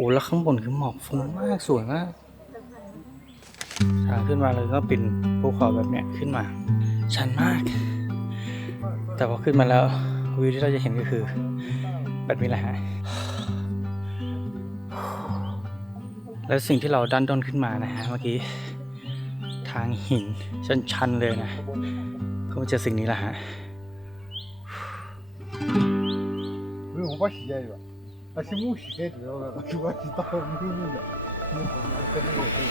อ้แล้วข้างบนคือหมอกฟุ้งมากสวยมากทางขึ้นมาเลยต้องปีนภูเขาแบบเนี้ยขึ้นมาชันมากแต่พอขึ้นมาแล้ววิวที่เราจะเห็นก็คือแบบนี้แหละฮะแล้วสิ่งที่เราดันด้นขึ้นมานะฮะเมื่อกี้ทางหินชันๆเลยนะก็มาเจอสิ่งนี้แหละฮะ我把洗解决，是木洗解决了，我是到木的，木跟这个可以。